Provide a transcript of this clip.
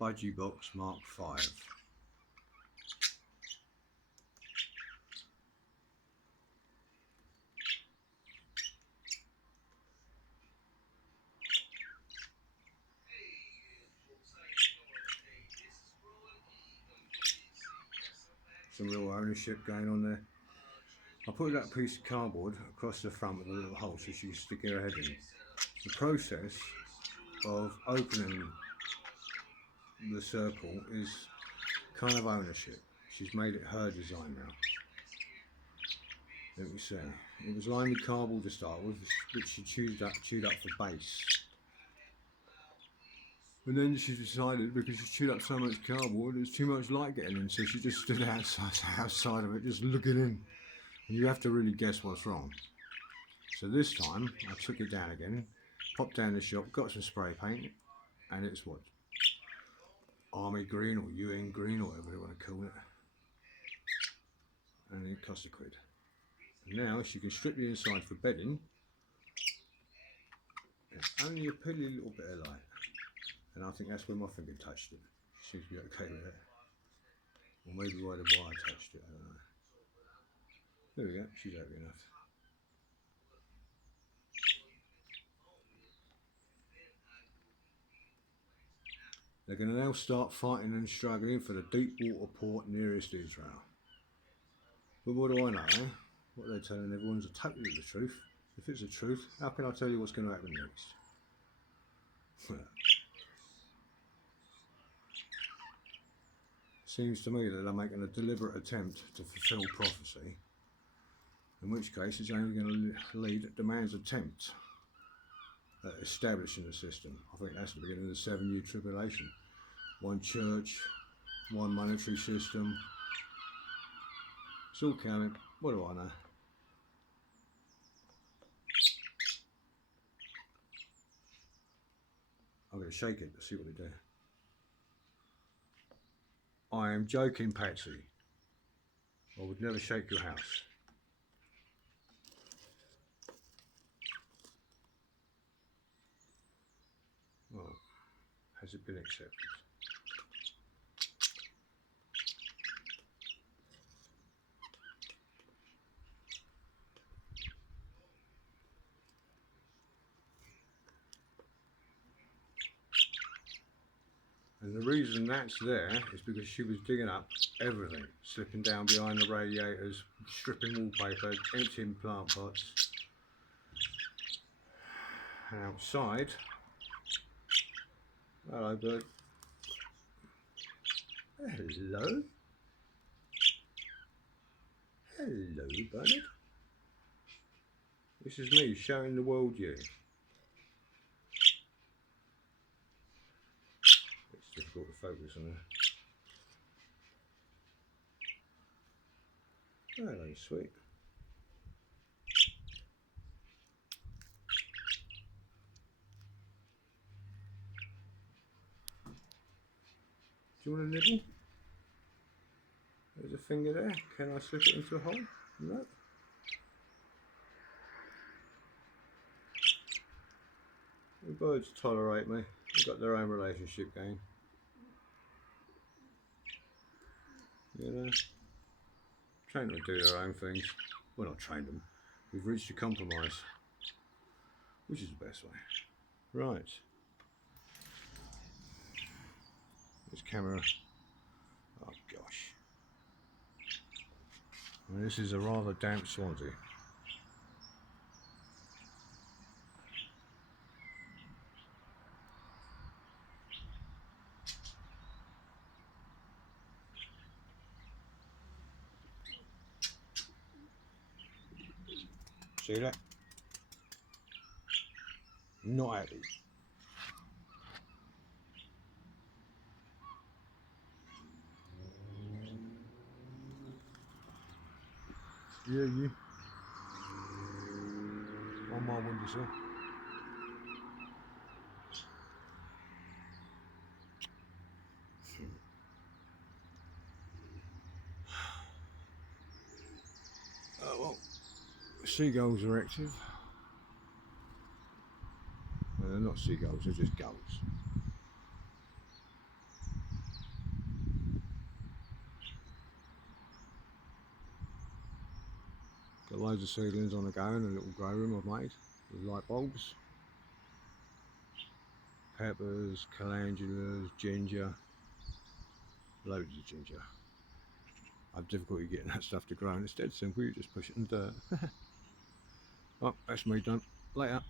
Budgie box Mark 5. Some real ownership going on there. I put that piece of cardboard across the front with a little hole so she can stick her head in. The process of opening the circle is kind of ownership. She's made it her design now. Let me see. It was lined with cardboard to start with, which she chewed up for base. And then she decided, because she chewed up so much cardboard, there's too much light getting in, so she just stood outside of it, just looking in. And you have to really guess what's wrong. So this time, I took it down again, popped down the shop, got some spray paint, and it's what? Army green or UN green or whatever they want to call it. And it cost £1. And now she can strip the inside for bedding. It's only a piddly little bit of light. And I think that's where my finger touched it. She seems to be okay with that. Or maybe why the wire touched it, I don't know. There we go, she's happy enough. They're going to now start fighting and struggling for the deep water port nearest Israel. But what do I know, eh? What they're telling everyone's totally the truth. If it's the truth, how can I tell you what's going to happen next? Seems to me that they're making a deliberate attempt to fulfill prophecy, in which case it's only going to lead at the man's attempt at establishing the system. I think that's the beginning of the 7-year tribulation. One church, one monetary system. It's all coming. What do I know? I'm going to shake it to see what they do. I am joking, Patsy. I would never shake your house. Well, has it been accepted? And the reason that's there is because she was digging up everything, slipping down behind the radiators, stripping wallpaper, emptying plant pots. And outside, hello bird. Hello. Hello, Bernard. This is me showing the world you. It's difficult to focus on her. Hello, sweet. Do you want a nibble? There's a finger there. Can I slip it into a hole? No. The birds tolerate me. They've got their own relationship going. You know, train them to do their own things. Well, not train them. We've reached a compromise, which is the best way. Right. This camera. Oh gosh. Well, this is a rather damp Swansea. See that? Not happy. Yeah, you. On my windowsill. Oh well, seagulls are active. Well, they're not seagulls, they're just gulls. Got loads of seedlings on the go in a little grow room I've made with light bulbs. Peppers, calendulas, ginger, loads of ginger. I've difficulty getting that stuff to grow and it's dead simple, you just push it in dirt. Oh, that's me done. Later.